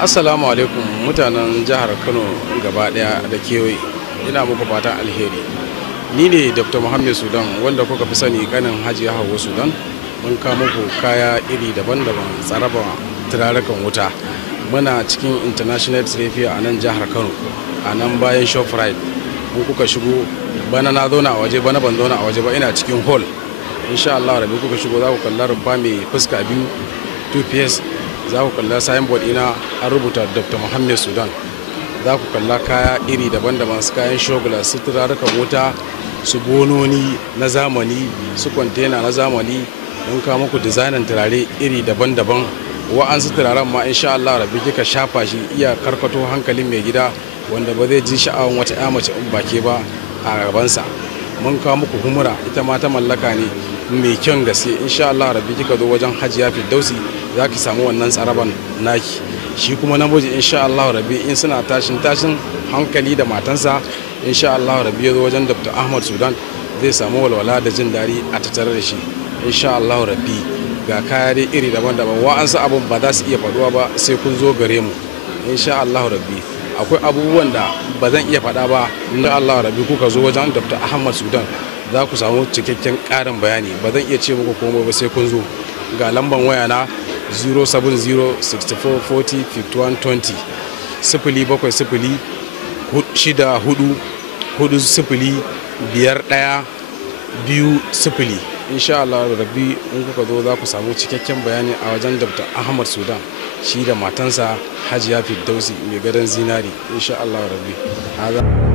Assalamu alaikum mutanen jihar Kano gaba daya da kewaye, ina muku fatan alheri. Ni ne Dr. Muhammad Sudan wanda kuka fi sani kanin Hajiya Hauwa Sudan. Mun kawo muku kaya iri daban-daban tsaraba turarukan wuta. Muna cikin International Trade Fair a nan jihar Kano, a nan bayan Shoprite. Mun kuka shigo bana na zauna a waje, bana ban zauna a waje ba, ina cikin hall. Insha Allah rabi kuka shigo za ku kalla rumfa mai fuska biyu 2PS. Za ku kalla signboard ina an rubuta Dr. Muhammad Sudan. Za ku kalla kaya iri daban-daban, su kayan shogula, su turarukan wuta, su bononi na zamani, su kwantena na zamani. Mun kawo muku dizainin turare iri daban-daban. Wa'ansu turaren ma insha Allah rabi kika shafa shi iya karkato hankalin mai gida wanda ba zai ji sha'awan wata ya mace in bake ba a gabansa. Mun kawo muku humura, ita ma ta mallaka ne mai kyan gaske. Insha Allah rabi kika zo wajen Hajiya Firdausi za ki samu wannan tsaraban naki. Shi kuma namiji insha Allah rabi in suna tashin hankali da matansa, insha Allah rabi ya zo wajen Dr. Ahmad Sudan zai samu walwala da jin daɗi a tattare da shi. Insha Allah rabi ga kaya dai iri daban-daban, wa'ansu abun ba za su iya faduwa ba sai kun zo gare mu. Insha Allah rabi akwai abubuwan da ba zan iya faɗa ba. Insha Allah rabi kuka zo wajen Dr. Ahmad Sudan za ku samu cikakken ƙarin bayani. Ba zan iya ce muku komai ba sai kun zo. Ga lamban waya na 070-6440-5120 070-6440-5120. Insha Allah rabbi in kuka zo za ku samu cikakken bayani a wajen Dr. Ahmad Sudan, shi da matansa Hajiya Firdausi mai gadon zinari. Insha Allah rabbi.